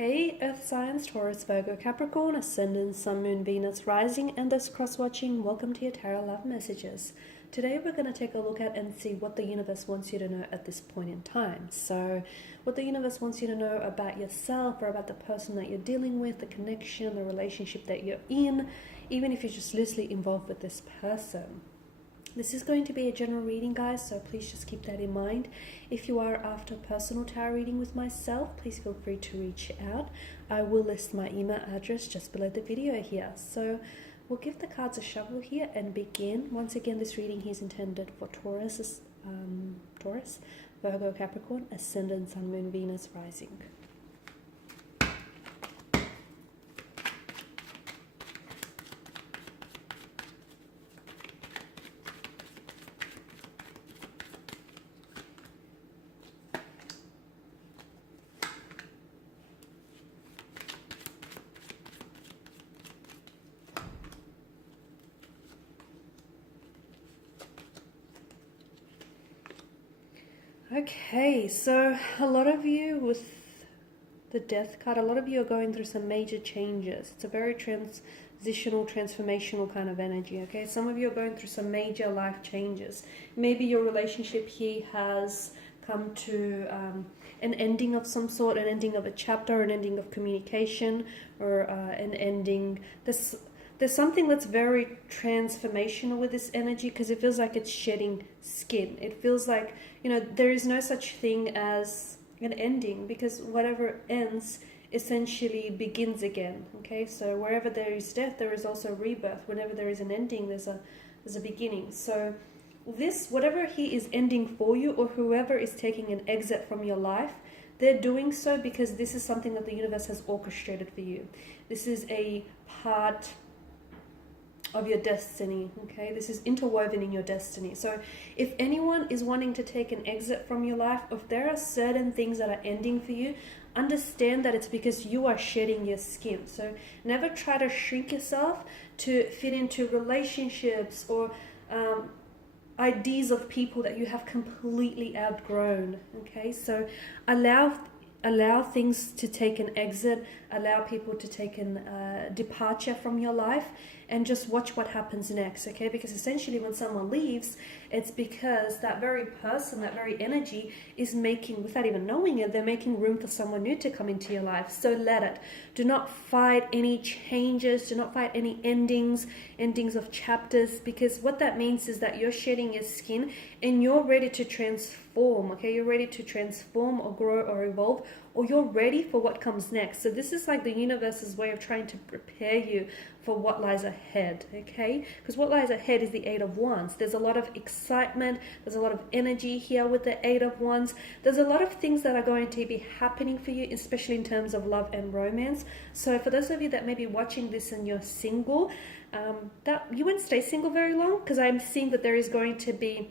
Okay, Earth signs, Taurus, Virgo, Capricorn, Ascendant, Sun, Moon, Venus, Rising, and those cross-watching, welcome to your Tarot Love Messages. Today we're going to take a look at and see what the universe wants you to know at this point in time. So, what the universe wants you to know about yourself or about the person that you're dealing with, the connection, the relationship that you're in, even if you're just loosely involved with this person. This is going to be a general reading, guys, so please just keep that in mind. If you are after a personal tarot reading with myself, please feel free to reach out. I will list my email address just below the video here. So we'll give the cards a shuffle here and begin. Once again, this reading is intended for Taurus, Virgo, Capricorn, Ascendant, Sun, Moon, Venus, Rising. Okay, so a lot of you with the Death card, a lot of you are going through some major changes. It's a very transitional, transformational kind of energy, okay? Some of you are going through some major life changes. Maybe your relationship here has come to an ending of some sort, an ending of a chapter, an ending of communication, or an ending. There's something that's very transformational with this energy because it feels like it's shedding skin. It feels like, there is no such thing as an ending because whatever ends essentially begins again. Okay, so wherever there is death, there is also rebirth. Whenever there is an ending, there's a beginning. So this, whatever he is ending for you or whoever is taking an exit from your life, they're doing so because this is something that the universe has orchestrated for you. This is a part of your destiny, okay? This is interwoven in your destiny. So if anyone is wanting to take an exit from your life, if there are certain things that are ending for you, understand that it's because you are shedding your skin. So never try to shrink yourself to fit into relationships or ideas of people that you have completely outgrown, okay? So allow things to take an exit, allow people to take an departure from your life, and just watch what happens next, okay? Because essentially when someone leaves, it's because that very person, that very energy is making, without even knowing it, they're making room for someone new to come into your life. So let it. Do not fight any changes, do not fight any endings of chapters, because what that means is that you're shedding your skin and you're ready to transform, okay? You're ready to transform or grow or evolve, or you're ready for what comes next. So this is like the universe's way of trying to prepare you for what lies ahead, okay? Because what lies ahead is the Eight of Wands. There's a lot of excitement, there's a lot of energy here with the Eight of Wands. There's a lot of things that are going to be happening for you, especially in terms of love and romance. So for those of you that may be watching this and you're single, that you won't stay single very long, because I'm seeing that there is going to be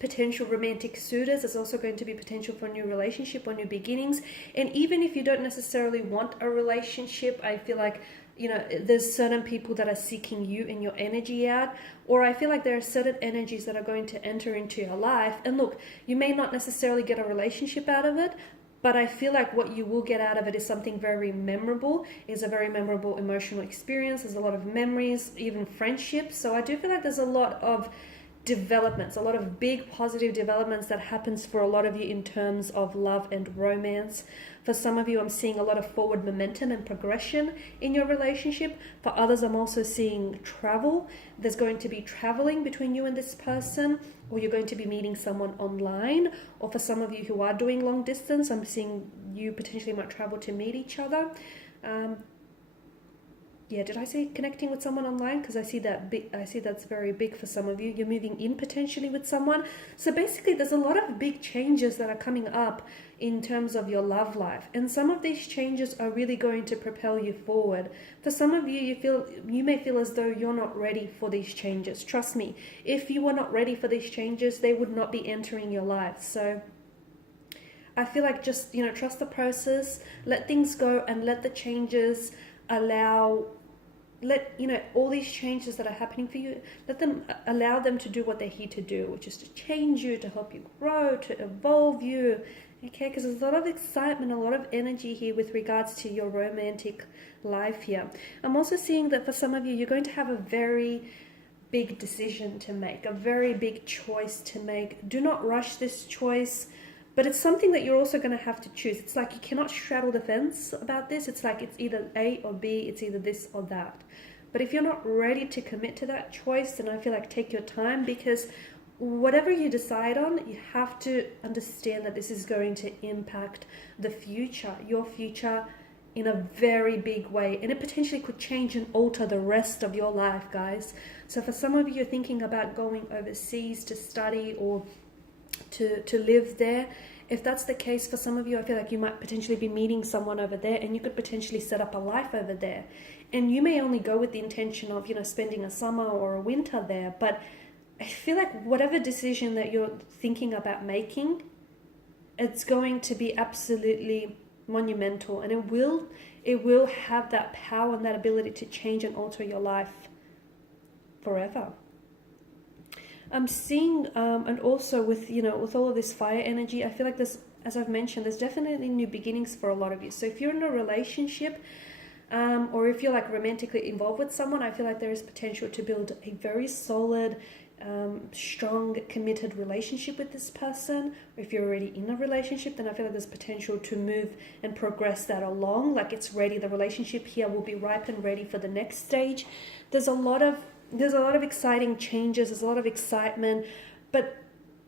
potential romantic suitors. There's also going to be potential for a new relationship or new beginnings. And even if you don't necessarily want a relationship, I feel like, there's certain people that are seeking you and your energy out, or I feel like there are certain energies that are going to enter into your life. And look, you may not necessarily get a relationship out of it, but I feel like what you will get out of it is something very memorable. It's a very memorable emotional experience. There's a lot of memories, even friendships. So I do feel like there's a lot of developments, a lot of big positive developments that happens for a lot of you in terms of love and romance. For some of you, I'm seeing a lot of forward momentum and progression in your relationship. For others, I'm also seeing travel. There's going to be traveling between you and this person, or you're going to be meeting someone online. Or for some of you who are doing long distance, I'm seeing you potentially might travel to meet each other. Yeah, did I say connecting with someone online? Because I see that's very big for some of you. You're moving in potentially with someone. So basically, there's a lot of big changes that are coming up in terms of your love life. And some of these changes are really going to propel you forward. For some of you, you may feel as though you're not ready for these changes. Trust me, if you were not ready for these changes, they would not be entering your life. So I feel like just, trust the process, let things go and let the changes all these changes that are happening for you, allow them to do what they're here to do, which is to change you, to help you grow, to evolve you, Okay, because there's a lot of excitement, a lot of energy here with regards to your romantic life here. I'm also seeing that for some of you, you're going to have a very big decision to make, a very big choice to make. Do not rush this choice, but it's something that you're also going to have to choose. It's like you cannot straddle the fence about this. It's like it's either A or B, it's either this or that. But if you're not ready to commit to that choice, then I feel like take your time, because whatever you decide on, you have to understand that this is going to impact the future, your future, in a very big way, and it potentially could change and alter the rest of your life, guys. So for some of you, you're thinking about going overseas to study or to live there. If that's the case, for some of you, I feel like you might potentially be meeting someone over there, and you could potentially set up a life over there. And you may only go with the intention of, spending a summer or a winter there, but I feel like whatever decision that you're thinking about making, it's going to be absolutely monumental, and it will have that power and that ability to change and alter your life forever. I'm seeing, and also with all of this fire energy, I feel like there's, as I've mentioned, there's definitely new beginnings for a lot of you. So if you're in a relationship, or if you're like romantically involved with someone, I feel like there is potential to build a very solid, strong, committed relationship with this person. Or if you're already in a relationship, then I feel like there's potential to move and progress that along. Like it's ready. The relationship here will be ripe and ready for the next stage. There's a lot of exciting changes. There's a lot of excitement, but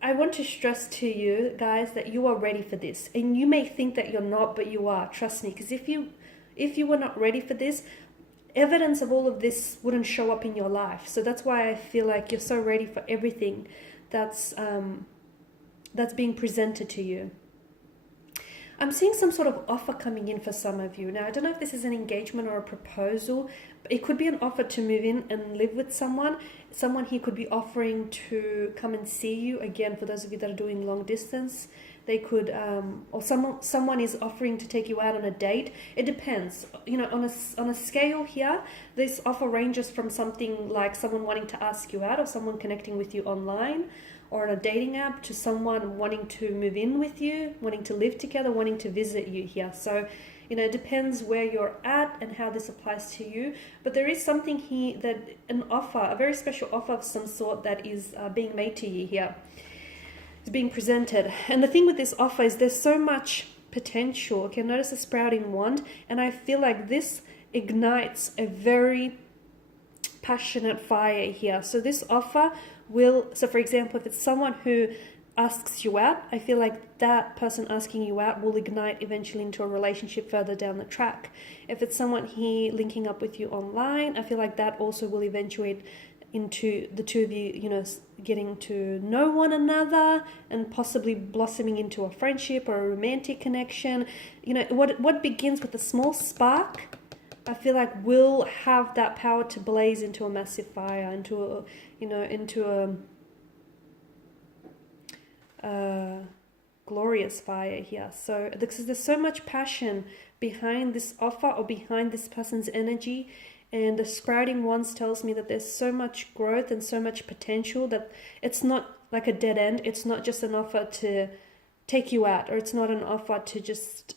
I want to stress to you guys that you are ready for this. And you may think that you're not, but you are. Trust me, because if you were not ready for this, evidence of all of this wouldn't show up in your life. So that's why I feel like you're so ready for everything that's being presented to you. I'm seeing some sort of offer coming in for some of you. Now, I don't know if this is an engagement or a proposal. It could be an offer to move in and live with someone. Someone here could be offering to come and see you. Again, for those of you that are doing long distance, they could, or someone is offering to take you out on a date. It depends. On a scale here, this offer ranges from something like someone wanting to ask you out, or someone connecting with you online, or on a dating app, to someone wanting to move in with you, wanting to live together, wanting to visit you here. So, it depends where you're at and how this applies to you. But there is something here, that an offer, a very special offer of some sort, that is being made to you here. It's being presented. And the thing with this offer is there's so much potential. Okay, notice the sprouting wand, and I feel like this ignites a very passionate fire here. So this offer so for example, if it's someone who asks you out, I feel like that person asking you out will ignite eventually into a relationship further down the track. If it's someone here linking up with you online, I feel like that also will eventuate into the two of you, getting to know one another and possibly blossoming into a friendship or a romantic connection. What begins with a small spark, I feel like will have that power to blaze into a massive fire, into a glorious fire here. So because there's so much passion behind this offer, or behind this person's energy, and the sprouting wands tells me that there's so much growth and so much potential that it's not like a dead end. It's not just an offer to take you out, or it's not an offer to just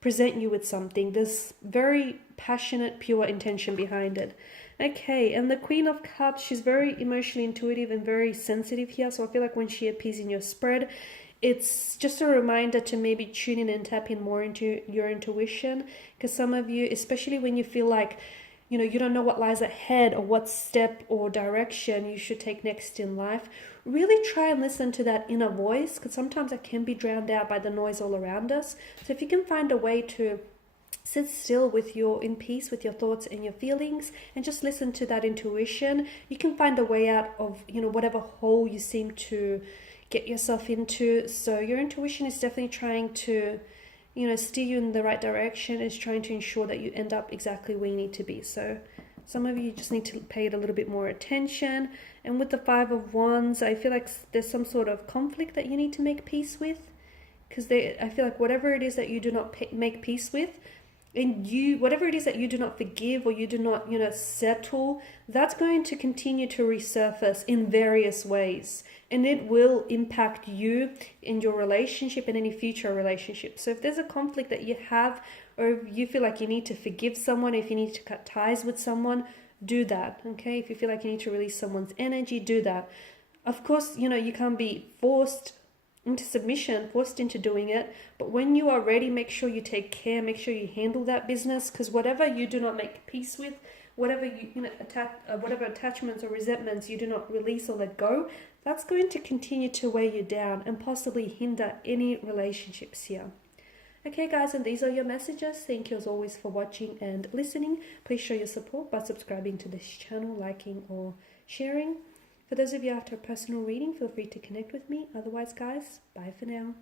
present you with something. There's very passionate, pure intention behind it. Okay, and the Queen of Cups, she's very emotionally intuitive and very sensitive here. So I feel like when she appears in your spread, it's just a reminder to maybe tune in and tap in more into your intuition. Because some of you, especially when you feel like, you don't know what lies ahead, or what step or direction you should take next in life, really try and listen to that inner voice, because sometimes it can be drowned out by the noise all around us. So if you can find a way to sit still in peace with your thoughts and your feelings, and just listen to that intuition, you can find a way out of, whatever hole you seem to get yourself into. So your intuition is definitely trying to, steer you in the right direction, is trying to ensure that you end up exactly where you need to be. So some of you just need to pay it a little bit more attention. And with the Five of Wands, I feel like there's some sort of conflict that you need to make peace with, because I feel like whatever it is that you do not make peace with, and you, whatever it is that you do not forgive or you do not, settle, that's going to continue to resurface in various ways, and it will impact you in your relationship and any future relationships. So if there's a conflict that you have, or if you feel like you need to forgive someone, if you need to cut ties with someone, do that. Okay, if you feel like you need to release someone's energy, do that. Of course, you can't be forced into submission, forced into doing it, but when you are ready, make sure you take care, make sure you handle that business, because whatever you do not make peace with, whatever whatever attachments or resentments you do not release or let go, that's going to continue to weigh you down and possibly hinder any relationships here. Okay guys, and these are your messages. Thank you as always for watching and listening. Please show your support by subscribing to this channel, liking or sharing. For those of you after a personal reading, feel free to connect with me. Otherwise, guys, bye for now.